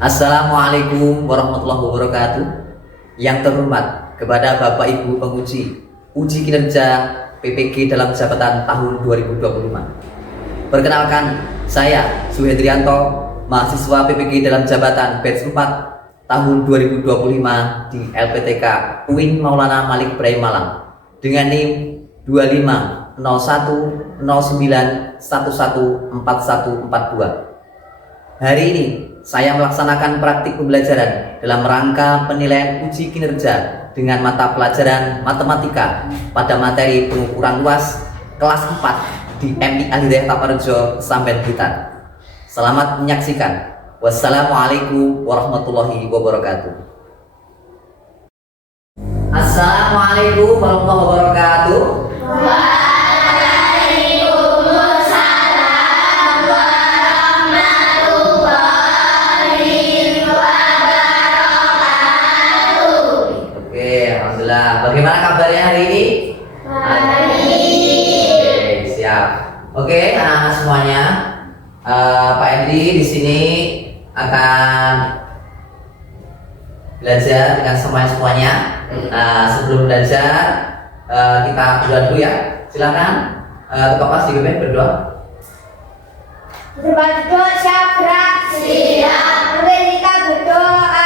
Assalamualaikum warahmatullahi wabarakatuh. Yang terhormat kepada Bapak Ibu penguji uji kinerja PPG dalam jabatan tahun 2025. Perkenalkan, saya Suhendrianto, mahasiswa PPG dalam jabatan batch 4 tahun 2025 di LPTK UIN Maulana Malik Ibrahim Malang dengan NIM 250109114142. Hari ini saya melaksanakan praktik pembelajaran dalam rangka penilaian uji kinerja dengan mata pelajaran matematika pada materi pengukuran luas kelas 4 di MI Alhidayah Taparejo, Samben Blitar. Selamat menyaksikan. Wassalamualaikum warahmatullahi wabarakatuh. Assalamualaikum warahmatullahi wabarakatuh. Bagaimana kabarnya hari ini? Baik, siap. Oke, anak-anak semuanya, Pak Endi di sini akan belajar dengan semuanya. Sebelum belajar, kita berdoa dulu ya. Silakan, Ketua Kelas di GP berdoa. Berdoa syafrak siap. Mari kita berdoa.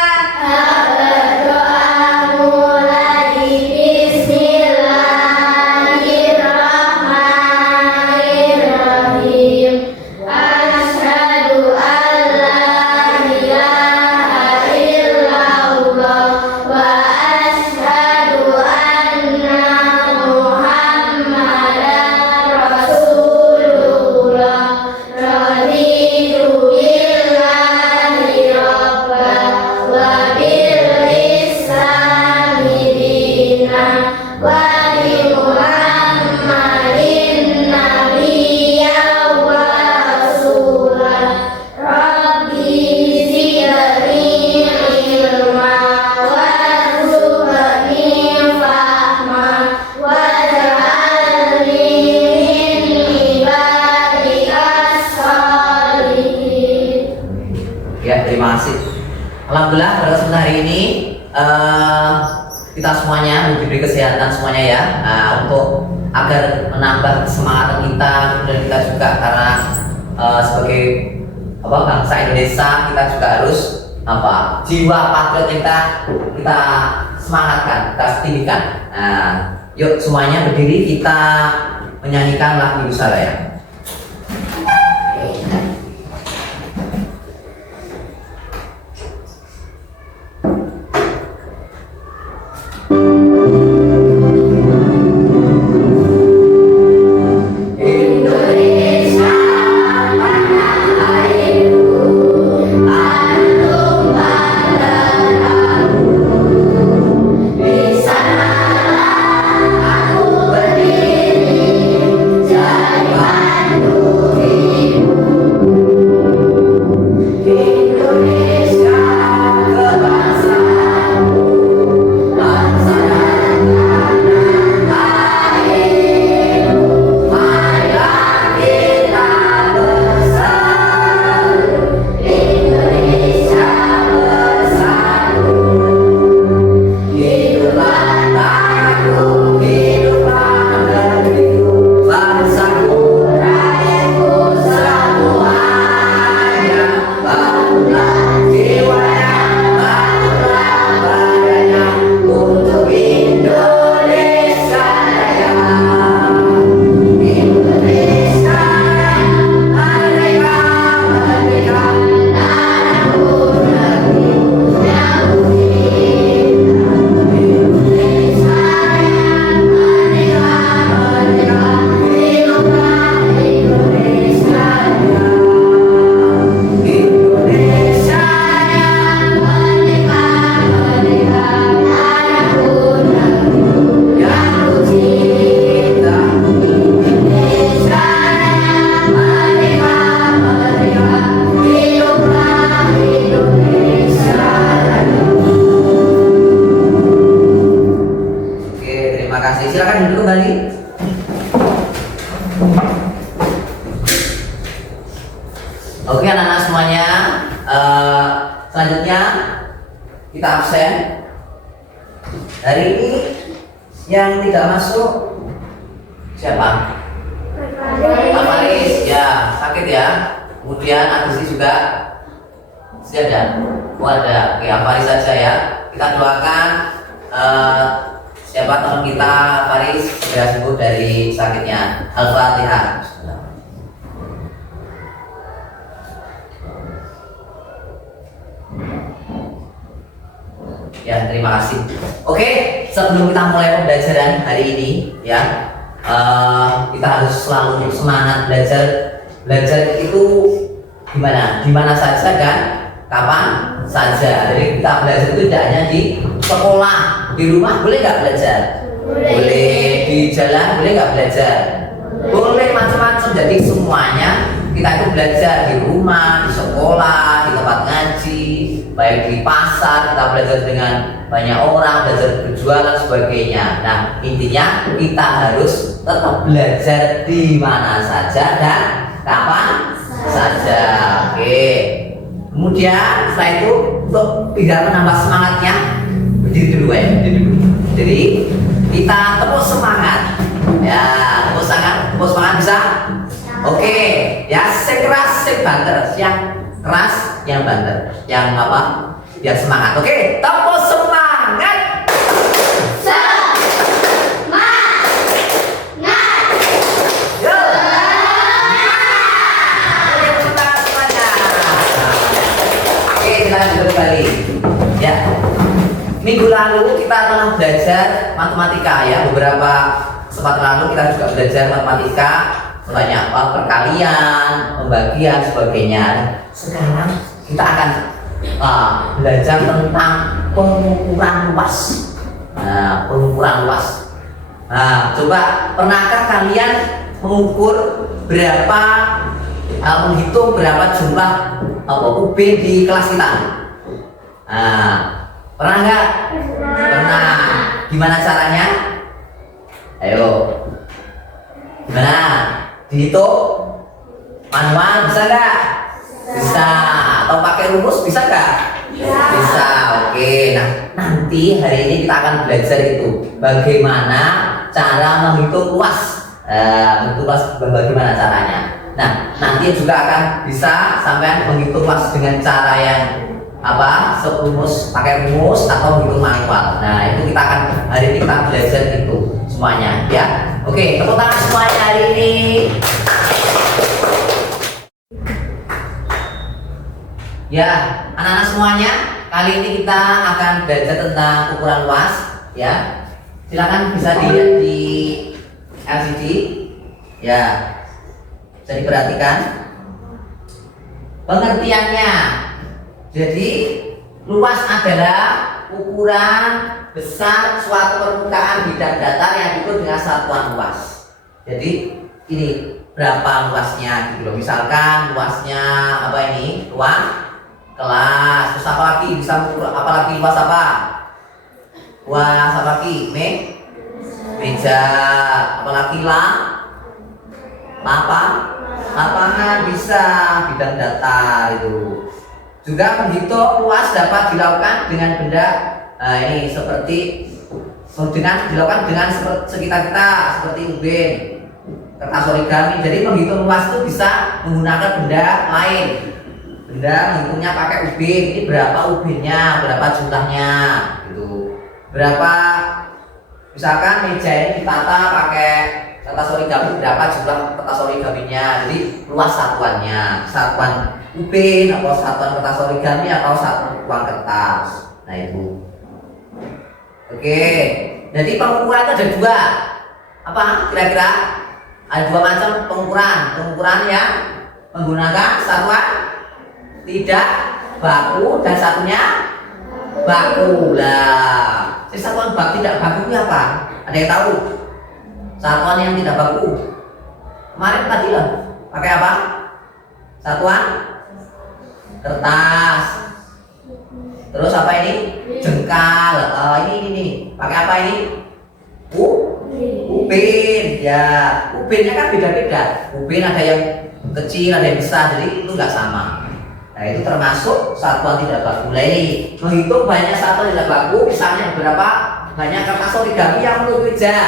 Terima kasih. Alhamdulillah pada kesempatan hari ini kita semuanya diberi kesehatan semuanya ya, untuk agar menambah kesemangatan kita dan kita juga karena sebagai bangsa Indonesia kita juga harus jiwa patriot kita semangatkan, kita tinggikan. Yuk semuanya berdiri, kita menyanyikan lagu Nusaraya. Bye. silakan duduk kembali. Oke anak-anak semuanya, selanjutnya kita absen. Hari ini yang tidak masuk siapa? Pak Faris, ya sakit ya. Kemudian Agusti juga ada. Oh ada. Oke, Faris saja ya. Kita doakan siapa teman kita Faris segera sembuh dari sakitnya. Al-Fatihah. Ya, terima kasih. Oke, sebelum kita mulai pembelajaran hari ini, ya, kita harus selalu semangat belajar. Belajar itu di mana saja dan kapan saja. Jadi kita belajar itu tidak hanya di sekolah, di rumah boleh nggak belajar? Boleh. Di jalan boleh nggak belajar? Boleh, macam-macam. Jadi semuanya kita itu belajar di rumah, di sekolah, di tempat ngaji, baik di pasar, kita belajar dengan banyak orang, belajar berjualan sebagainya. Nah, intinya kita harus tetap belajar di mana saja dan kapan saja. Oke. Kemudian setelah itu untuk biar menambah semangatnya, berdiri dulu ya, berdiri dulu. Jadi kita terus semangat. Ya, terus semangat bisa. Oke, ya sekeras banter, yang keras, yang banter, yang apa? Biar semangat. Oke, tepuk semangat. Yo. Semangat semuanya. Oke, kita lanjut kembali. Ya. Minggu lalu kita telah belajar matematika ya. Beberapa kesempatan lalu kita juga belajar matematika. Banyak perkalian, pembagian, sebagainya. Sekarang kita akan belajar tentang pengukuran luas. Nah, pengukuran luas. Nah, coba pernahkah kalian mengukur berapa, menghitung berapa jumlah UB di kelas kita? Nah, pernah nggak? Pernah. Gimana caranya? Ayo. Gimana? Dihitung manual bisa nggak? Bisa. Atau pakai rumus bisa nggak? Bisa. Oke. Nah, nanti hari ini kita akan belajar itu bagaimana cara menghitung luas. Menghitung luas bagaimana caranya. Nah, nanti juga akan bisa sampai menghitung luas dengan cara yang apa? Rumus, pakai rumus atau menghitung manual. Nah, itu kita akan hari ini kita belajar itu semuanya ya. Oke, tepuk tangan semuanya hari ini. Ya, anak-anak semuanya, kali ini kita akan belajar tentang ukuran luas ya. Silakan bisa dilihat di LCD ya. Bisa diperhatikan pengertiannya. Jadi, luas adalah ukuran besar suatu permukaan bidang datar yang diukur dengan satuan luas. Jadi ini berapa luasnya gitu loh. Misalkan luasnya apa ini? Ruang kelas. Terus apa lagi? Bisa mengukur apa lagi? Luas apa? Luas apa lagi? Meja. Apa lagi lapangan bisa bidang datar itu. Juga menghitung luas dapat dilakukan dengan benda ini seperti dilakukan dengan sekitar kita seperti ubin, kertas origami. Jadi menghitung luas itu bisa menggunakan benda lain. Benda menghitungnya pakai ubin. Ini berapa ubinnya, berapa jumlahnya, gitu. Berapa misalkan meja ini ditata pakai kertas origami, berapa jumlah kertas origaminya. Jadi luas satuannya, satuan ubin atau satuan kertas origami atau satuan uang kertas. Nah itu. Oke, jadi pengukuran ada dua. Apa kira-kira? Ada dua macam pengukuran. Pengukuran yang menggunakan satuan tidak baku dan satunya baku. Lah, satuan tidak baku itu apa? Ada yang tahu? Satuan yang tidak baku. Kemarin tadi lah pakai apa? Satuan kertas. Terus apa ini? Jengkal. Ini pakai apa ini? ubin ya. Ubinnya kan beda-beda. Ubin ada yang kecil, ada yang besar, jadi itu nggak sama. Nah itu termasuk satuan tidak baku. Lagi menghitung banyak satuan tidak baku, misalnya berapa banyak kertas origami yang menutupi meja.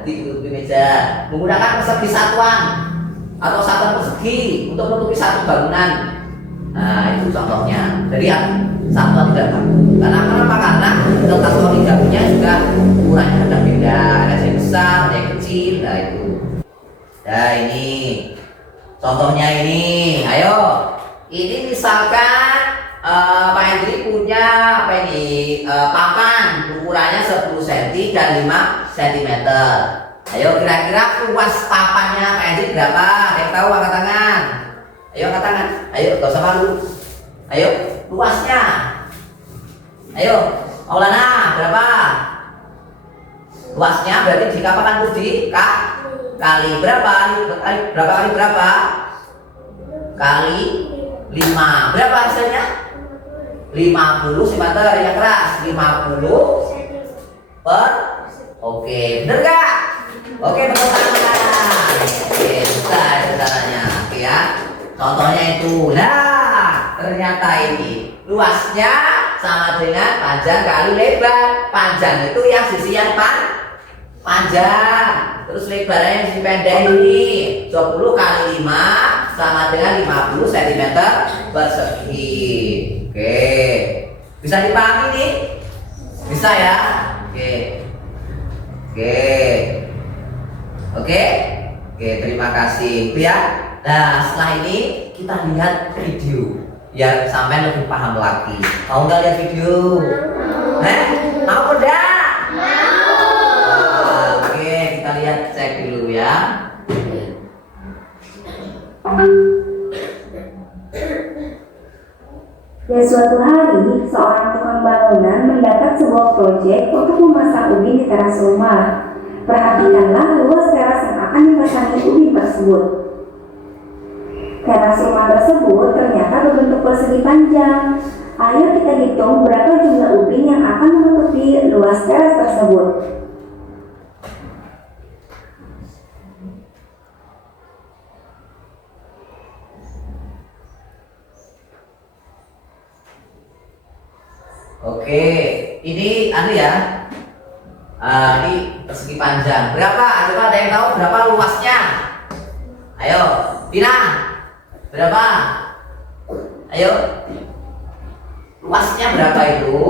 Jadi menutupi meja menggunakan persegi satuan atau satuan persegi untuk menutupi satu bangunan. Nah itu contohnya. Jadi satuan tidak baku. Karena kenapa? Karena kertas origaminya juga ukurannya beda-beda. Ada yang besar, ada yang kecil. Nah itu. Nah ini contohnya ini. Ayo. Ini misalkan Pak Hendri punya apa ini papan ukurannya 10 cm dan 5 cm. Ayo kira-kira luas papannya Pak Hendri berapa? Ada yang tahu angkat tangan? Ayo angkat tangan. Ayo gak usah malu. Ayo luasnya. Ayo Maulana berapa? Luasnya berarti jika papan Budi kali berapa? Berapa kali berapa? Kali 5. Berapa hasilnya? 50 cm yang keras. 50 per. Oke, bener gak? Oke, tepuk tangan. Oke, bisa itu caranya. Oke ya. Contohnya itu. Nah, ternyata ini luasnya sama dengan panjang kali lebar. Panjang itu yang sisi yang panjang. Terus lebarnya yang sisi pendek ini 20 kali 5 sama dengan 50 cm persegi. Oke. Bisa dipahami nih? Bisa ya? Oke. Oke. Oke. Oke, terima kasih. Itu ya. Nah, setelah ini kita lihat video biar sampai lebih paham lagi. Mau nggak lihat video? Mau udah? Oke, kita lihat cek dulu ya. Dan suatu hari, seorang tukang bangunan mendapat sebuah proyek untuk memasang ubin di teras rumah. Perhatikanlah luas teras yang akan dipasangi ubin tersebut. Teras rumah tersebut ternyata berbentuk persegi panjang. Ayo kita hitung berapa jumlah ubin yang akan menutupi luas teras tersebut. Oke, ini ya. Ini persegi panjang. Berapa? Coba ada yang tahu berapa luasnya? Ayo, Pina. Berapa? Ayo. Luasnya berapa itu?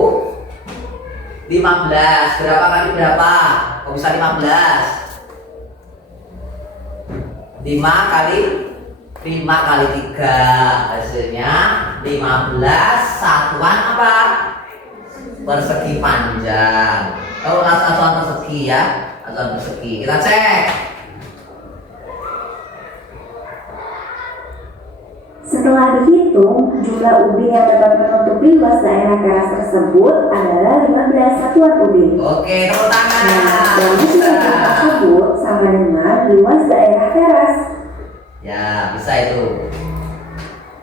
15. Berapa kali berapa? Kok bisa 15? 5 kali 3. Hasilnya 15 satuan apa? Persegi panjang. Oh, satuan persegi ya, satuan persegi. Kita cek. Setelah dihitung, jumlah ubin yang dapat menutupi luas daerah teras tersebut adalah 15 satuan ubin. Oke, tepuk tangan. Nah, dan jumlah tersebut sama dengan luas daerah teras. Ya, bisa itu.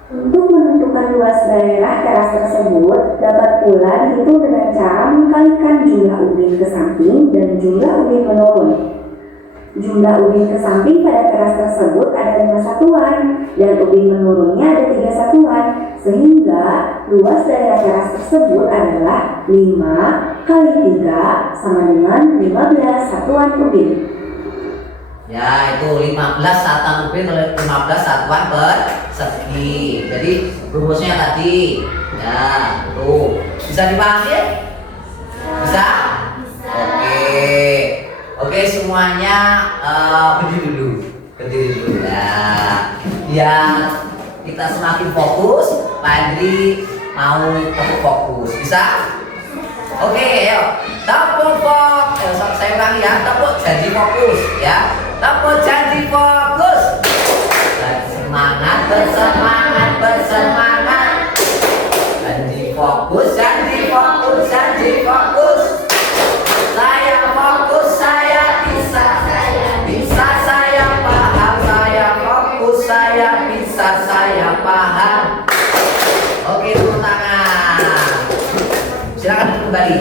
Untuk menentukan luas daerah teras tersebut, dapat pula dihitung dengan cara mengkalikan jumlah ubin ke samping dan jumlah ubin menurun. Jumlah ubin ke samping pada teras tersebut ada 5 satuan dan ubin menurunnya ada 3 satuan, sehingga luas daerah teras tersebut adalah 5 kali 3 sama dengan 15 satuan ubin. Ya, itu 15 satuan ubin oleh 15 satuan persegi. Jadi rumusnya tadi. Ya, tuh. Bisa dipahami? Bisa? Oke, semuanya berdiri dulu. Nah, biar kita semakin fokus, Pak Andri mau tepuk fokus. Bisa? Oke, ayo. Tepuk fokus. Saya ulangi ya. Tepuk janji fokus ya. Tepuk janji fokus. Bersemangat. Janji fokus. Saya fokus, saya bisa. Saya paham, saya fokus, saya bisa, saya paham. Oke, tepuk tangan. Silakan kembali.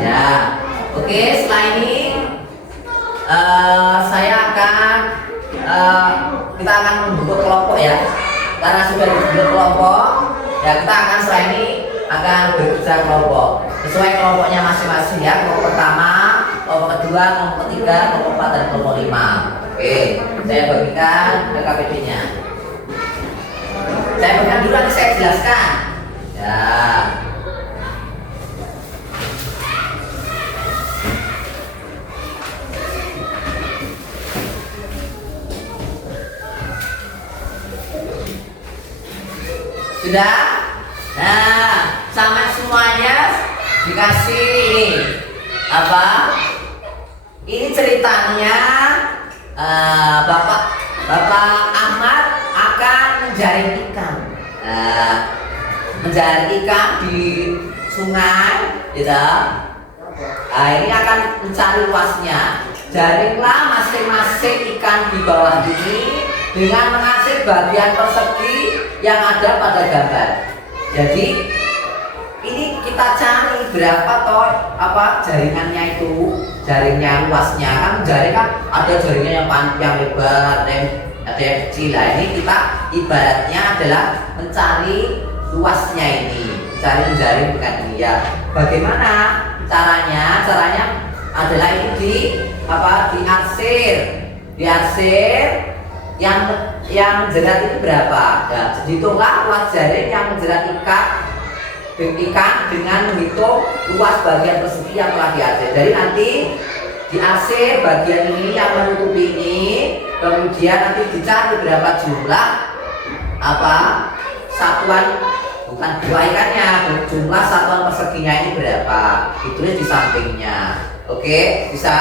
Ya, oke. Setelah ini saya akan kita akan membentuk kelompok ya. Karena sudah dibentuk kelompok, ya kita akan setelah ini akan bekerja kelompok sesuai kelompoknya masing-masing ya. Kelompok pertama, kelompok kedua, kelompok ketiga, kelompok empat dan kelompok lima. Oke, saya bagikan ke KPD-nya. Saya bagikan dulu nanti saya jelaskan. Ya. Sudah? Nah, sama semuanya dikasih ini apa? Ini ceritanya Bapak Ahmad akan menjaring ikan. Menjaring ikan di sungai, gitu. Nah, ini akan mencari luasnya. Jaringlah masing-masing ikan di bawah ini dengan mengasih bagian persegi yang ada pada gambar. Jadi ini kita cari berapa toh jaringannya itu, jaringnya luasnya kan jaring kan ada jaringnya yang panjang lebar, ada yang kecil. Nah, ini kita ibaratnya adalah mencari luasnya ini, mencari jaring dengan ini ya. Bagaimana caranya? Caranya adalah ini diarsir yang menjerat itu berapa? Ya, hitunglah luas jaring yang menjerat ikan dengan menghitung luas bagian persegi yang telah diarsir. Jadi nanti diarsir bagian ini yang menutupi ini, kemudian nanti dicari berapa jumlah satuan, bukan buah ikannya, jumlah satuan perseginya ini berapa? Itunya di sampingnya. Oke, bisa?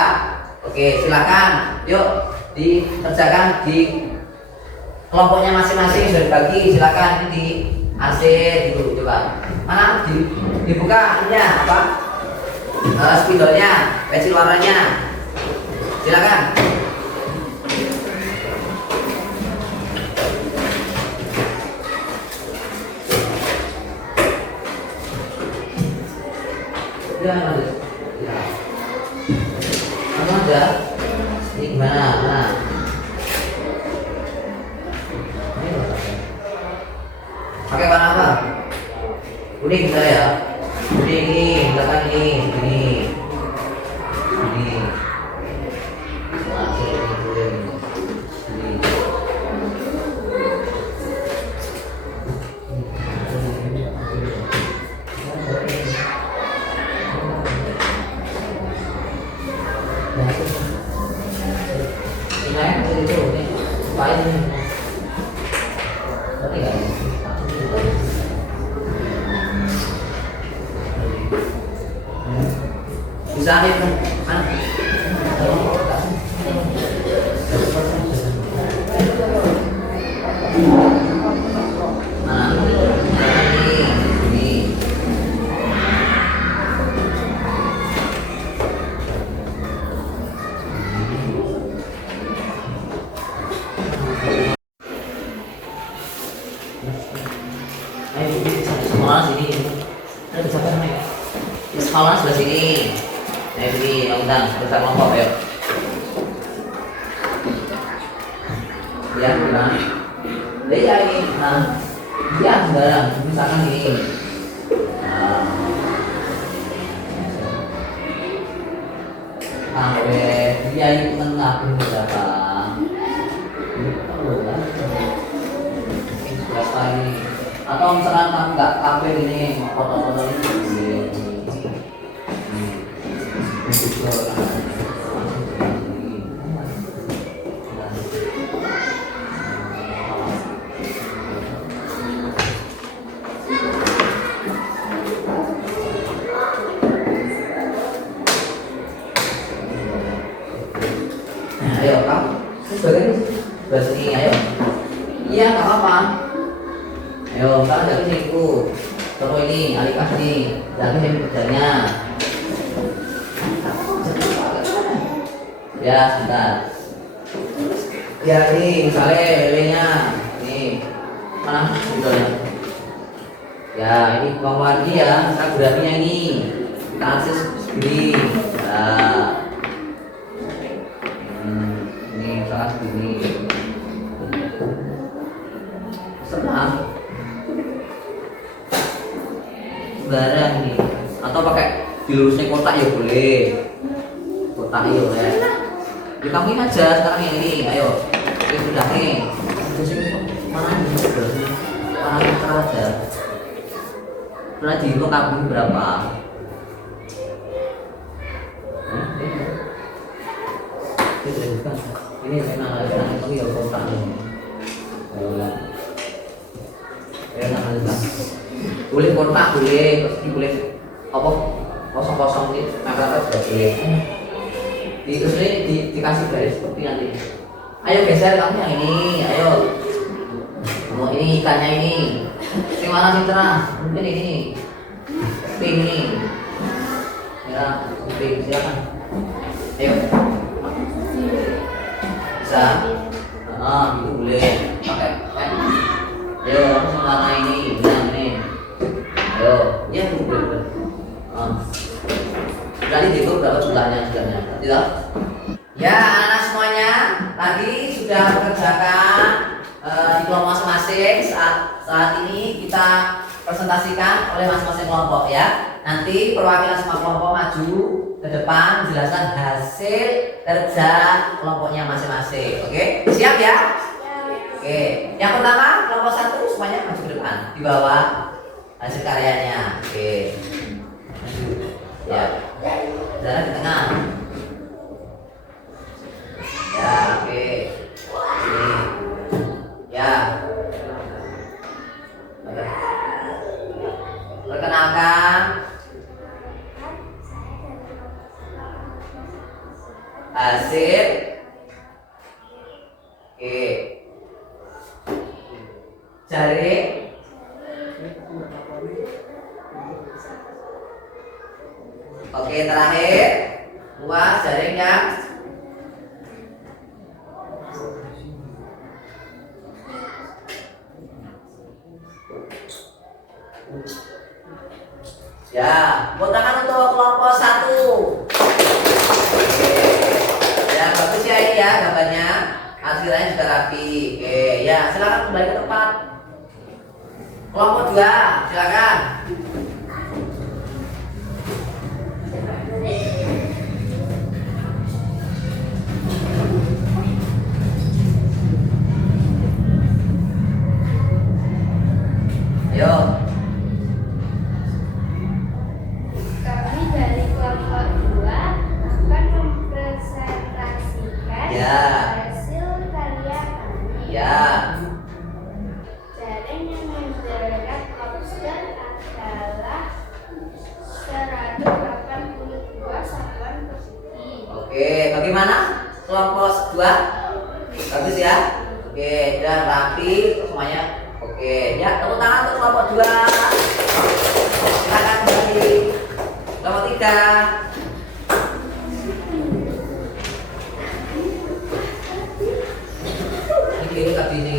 Oke, silakan. Yuk dikerjakan di kelompoknya masing-masing sudah dibagi. Silakan ini di arsir dulu, coba. Mana dibuka ininya spidolnya, peci warnanya. Silakan. Ya, ada. Ini gimana? Nah. Pakai warna apa? Kuning bisa ya? Kuning ini, belakang ini. Bisa sekolah sebelah sini. Nah, ini undang kita kelompok ya. Ya, nah. Ya ini. Nah, ya sembarang. Misalkan ini. Sampai dia itu tengah berapa? Berapa ini? Atau misalkan kamu nggak kafe ini foto-foto ini. Ayo kamu sebagai bahasa ini, ayo. Iya nggak apa-apa. Ayo sekarang jadi sini ikut. Toko ini alihkan nih, jadi sini kerjanya. Ya sebentar. Ya ini misalnya lelenya, nih mana videonya? Ya ini kemampuan lagi ya, kita grafinya ini, kita akses begini. Nah. dilurusnya kotak ya boleh. Kotak ya boleh. Ya kamu ini aja sekarang yang ini, ayo. Oke, sudah nih. Terus ini mana ini? Mana yang aja. Sudah dihitung kamu berapa? Ini memang ada yang ya kotak ini. Ya namanya. Boleh kotak boleh, terus ini boleh apa kosong-kosong nih, maka juga boleh. Terus ini dikasih garis seperti nanti. Ayo geser kamu yang ini, ayo. Mau ini ikannya ini. Yang mana sih terang? Mungkin ini. Pink ini. Ya, pink silakan. Ayo. Bisa? Gitu boleh. Pakai. Ayo, langsung warna ini, bilang ini. Ayo, ya boleh. Berarti dihitung berapa jumlahnya sebenarnya? Tidak? Ya, anak semuanya tadi sudah mengerjakan di kelompok masing-masing. Saat ini kita presentasikan oleh masing-masing kelompok ya. Nanti perwakilan semua kelompok maju ke depan menjelaskan hasil kerja kelompoknya masing-masing. Oke, siap ya? Oke, yang pertama kelompok 1 semuanya maju ke depan di bawah hasil karyanya. Oke, maju. Ya, jalan di tengah. Ya, oke. Ini. Ya. Perkenalkan. Hasil. Oke. Jaring. Oke, terakhir luas jaringnya. Ya, tepuk tangan untuk kelompok 1. Oke. Ya, bagus ya ini ya gambarnya. Hasilnya juga rapi. Oke, ya silakan kembali ke tempat. Kelompok 2, silakan. Yo. Kami dari kelompok 2 akan mempresentasikan Ya. hasil karya kami. Ya. Jaring yang menjerat lobster adalah 182 satuan persegi. Oke, bagaimana? Kelompok 2? Bagus ya? Oke, dan rapi semuanya. Oke, ya tepuk tangan untuk kelompok 2. Silakan kembali. Kelompok 3. Ini kabini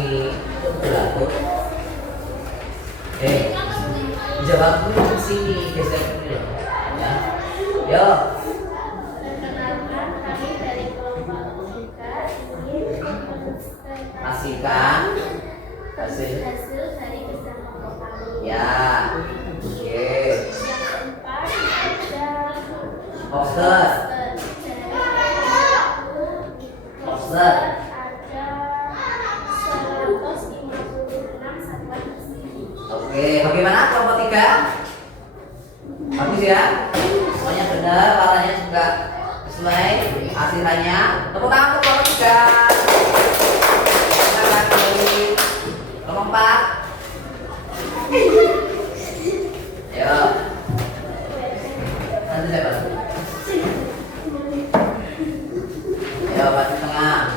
beratur. Jawab dulu sini, geser dulu. Ya. Yo. Perkenalkan, kami dari kelompok 3 ingin Pastikan hasil hasil. dari kerja kelompok kami. Ya. Oke. Yang keempat ada Poster. Poster. ada 156 satuan persegi. Oke, bagaimana kelompok 3? Bagus ya? Semuanya benar, warnanya juga sesuai hasilnya. Tepuk tangan untuk kelompok 3. Silakan kembali. Kelompok 4. Ayo. Nanti saya bantu. Ayo, bantu tengah.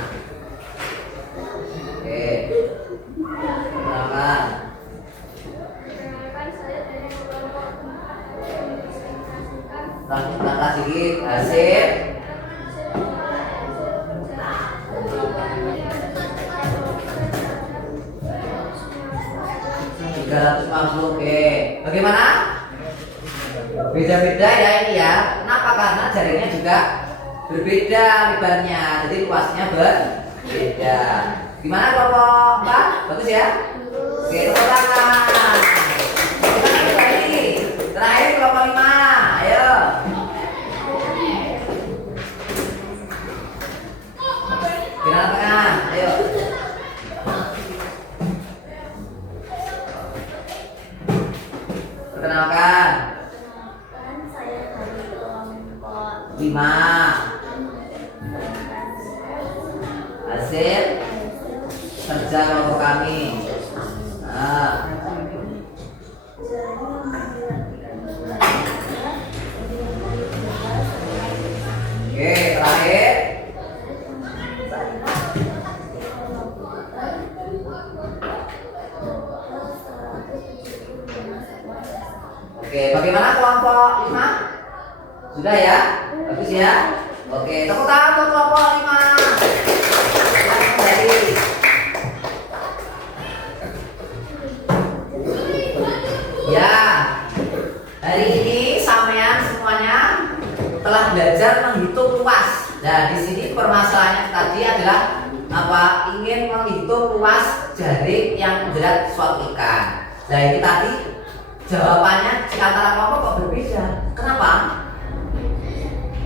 Oke. Silakan. Perkenalkan, saya dari kelompok 4 akan mempresentasikan Langkah sedikit hasil. 350. Oke, bagaimana? Beda-beda ya ini ya. Kenapa? Karena jaringnya juga berbeda lebarnya, jadi luasnya berbeda. Gimana kelompok 4? Bagus ya? Oke, tepuk tangan. Kita lagi. Terakhir kelompok 5. Ayo. 5. Hasil kerja kelompok kami. Nah. Oke, terakhir. Oke, bagaimana kelompok 5? Sudah ya? Bagus ya? Oke, tepuk tangan untuk kelompok 5. Kembali. Ya, hari ini sampean semuanya telah belajar menghitung luas. Nah, di sini permasalahannya tadi adalah apa? Ingin menghitung luas jaring yang menjerat suatu ikan. Nah, ini tadi jawabannya di antara kelompok kok berbeda. Kenapa?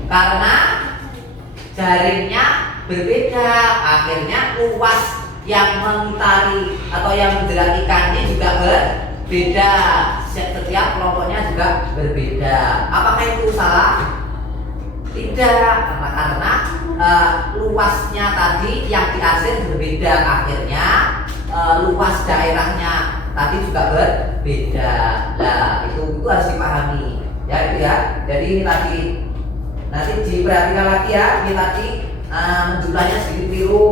Karena jaringnya berbeda. Akhirnya luas yang mengitari atau yang menjerat ikannya juga berbeda. Setiap kelompoknya juga berbeda. Apakah itu salah? Tidak, karena luasnya tadi yang dihasil berbeda. Akhirnya luas daerahnya tadi juga berbeda. Nah, itu harus dipahami. Ya, itu ya. Jadi ini tadi nanti diperhatikan lagi ya. Ini tadi menjumlahnya sedikit keliru.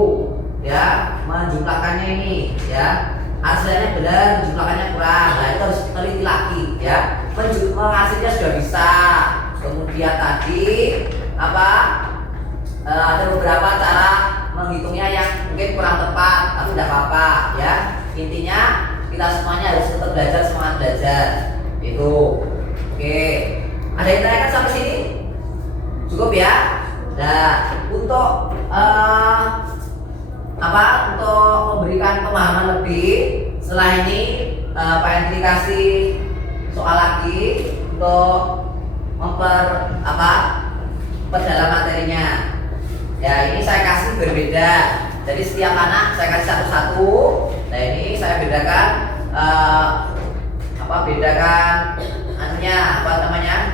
Ya, menjumlahkannya ini ya. Hasilnya benar, menjumlahkannya kurang. Nah, itu harus teliti lagi ya. Hasilnya sudah bisa. Kemudian tadi apa? Ada beberapa cara menghitungnya yang mungkin kurang tepat, tapi tidak apa-apa ya. Intinya kita semuanya harus tetap belajar, semangat belajar. Itu. Oke. Ada yang tanyakan sampai sini? Cukup ya? Nah, untuk untuk memberikan pemahaman lebih, setelah ini Pak Hendri kasih soal lagi untuk perdalam materinya. Ya, ini saya kasih berbeda. Jadi setiap anak saya kasih satu-satu. Nah, ini saya bedakan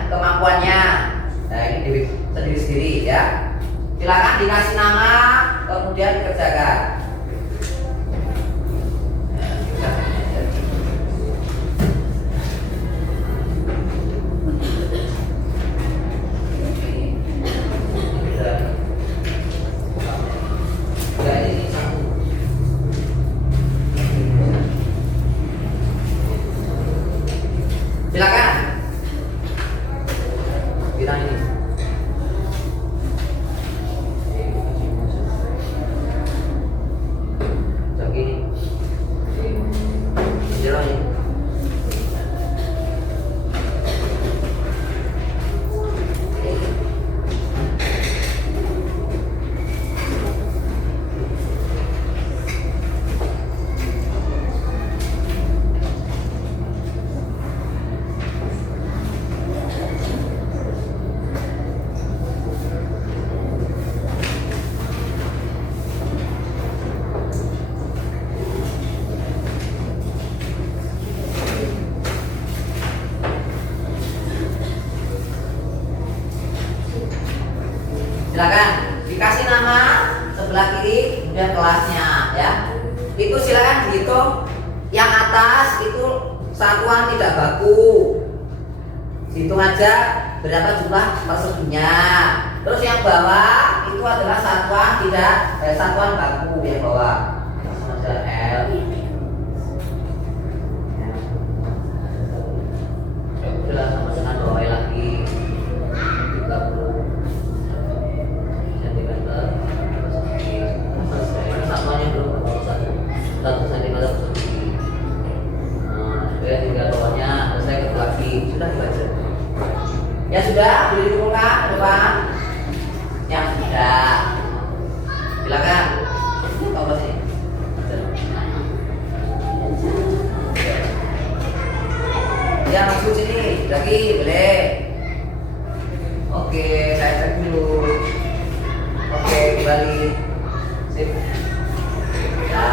kemampuannya. Nah, ini sendiri-sendiri ya. Silakan dikasih nama, kemudian dikerjakan. Silakan. Bilang ini. Silakan dikasih nama sebelah kiri, kemudian kelasnya ya. Itu silakan dihitung. Yang atas itu satuan tidak baku. Hitung aja berapa jumlah persegnya. Terus yang bawah itu adalah satuan baku yang bawah. Sama aja L. Udah sama dengan 2 lagi. 30 cm. Satuannya belum satu cm persegi. Tinggal bawahnya selesai ke lagi. Sudah dibaca. Ya sudah, boleh dikumpulkan ke depan. Ya sudah. Silakan. Tahu sih. Ya masuk sini, lagi boleh. Oke, saya cek dulu. Oke, kembali. Sip. Ya.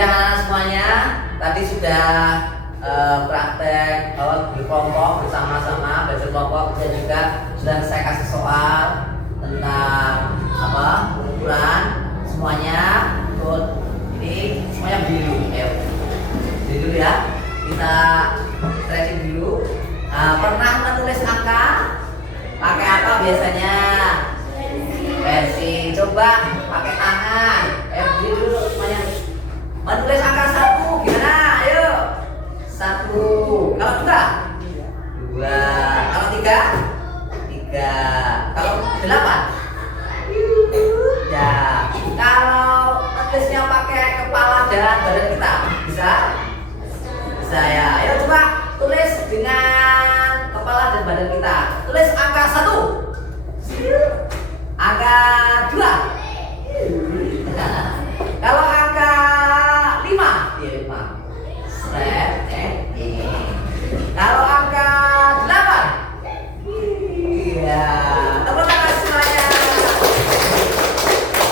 Ya semuanya tadi sudah praktek berkelompok bersama-sama belajar kelompok dan juga sudah saya kasih soal tentang pengukuran semuanya. Ikut ini semuanya berdiri dulu, ayo berdiri dulu ya, kita stretching dulu. Pernah menulis angka pakai apa biasanya? Pensil. Coba pakai tangan. Berdiri dulu semuanya. Menulis angka 1 gimana? Ayo. 1. Kalau 2? 2. Kalau 3? 3. Kalau 8? Ya. Kalau menulisnya pakai kepala dan badan kita, bisa? Bisa ya. Ayo coba tulis dengan kepala dan badan kita. Tulis angka 1. Angka 2. Kalau angka 5, ya 5. Step, ini. Kalau angka 8, iya. Tepuk tangan semuanya.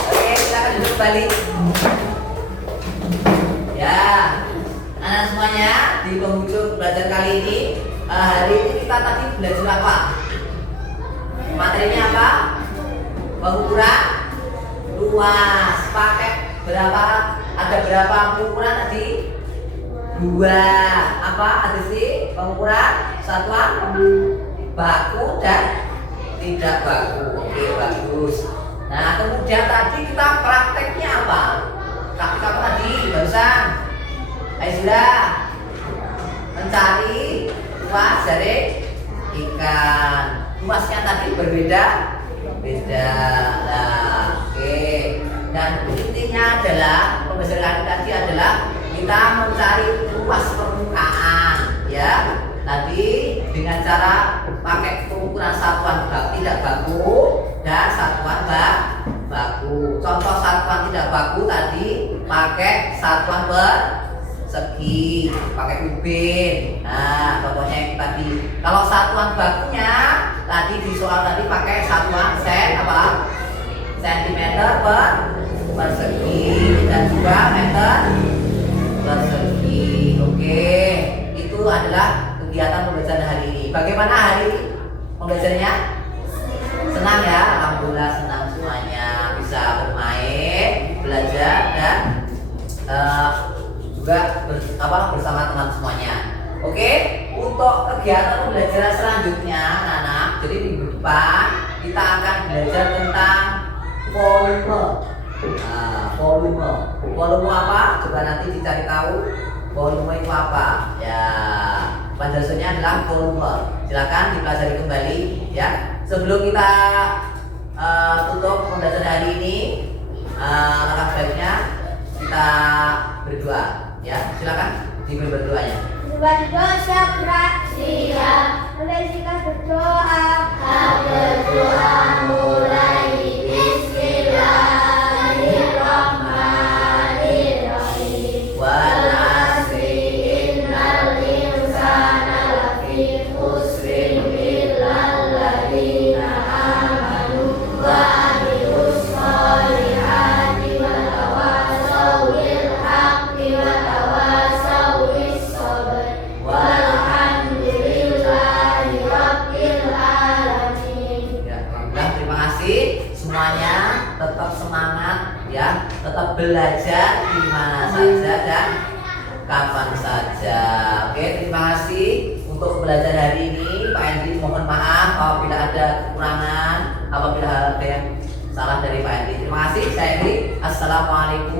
Oke, silakan duduk kembali. Ya, anak semuanya di penghujung belajar kali ini, hari ini kita tadi belajar apa? Materinya apa? Pengukuran luas. Pakai berapa? Ada berapa pengukuran tadi? 2. Apa ada sih pengukuran? Satuan baku dan tidak baku. Oke, bagus. Nah, kemudian tadi kita prakteknya apa? Praktek apa tadi barusan? Ayo sudah mencari luas dari ikan. Luasnya tadi berbeda. Nah, oke. Dan intinya adalah pembelajaran tadi adalah kita mencari luas permukaan, ya. Tadi dengan cara pakai pengukuran satuan tidak baku dan satuan baku. Contoh satuan tidak baku tadi pakai satuan persegi, pakai ubin. Nah, contohnya yang tadi. Kalau satuan bakunya tadi di soal tadi pakai satuan sentimeter persegi dan juga meter persegi. Oke, itu adalah kegiatan pembelajaran hari ini. Bagaimana hari ini pembelajarannya? Senang ya? Alhamdulillah senang semuanya, bisa bermain, belajar dan juga bersama teman semuanya. Oke, untuk kegiatan pembelajaran selanjutnya, anak-anak, jadi minggu depan kita akan belajar tentang volume. Volume apa? Coba nanti dicari tahu volume itu apa. Ya, penjelasannya adalah volume. Silakan dipelajari kembali ya. Sebelum kita tutup pembelajaran hari ini, langkah baiknya kita berdoa ya. Silakan diberi berdoanya. Berdoa siap. Mulai kita berdoa. Berdoa mulai. Bismillahirrahmanirrahim. Wal asri innal insana lafi khusrin illal ladzina amanu wa amilus sholihati wa tawasaw bil haqqi wa tawasaw bis sabr. Walhamdulillahi rabbil alamin. Ya, alhamdulillah, terima kasih semuanya. Tetap semangat ya, tetap belajar di mana saja dan kapan saja. Oke, terima kasih untuk belajar hari ini. Pak Hendri mohon maaf apabila ada kekurangan, apabila ada yang salah dari Pak Hendri. Terima kasih, saya Hendri. Assalamualaikum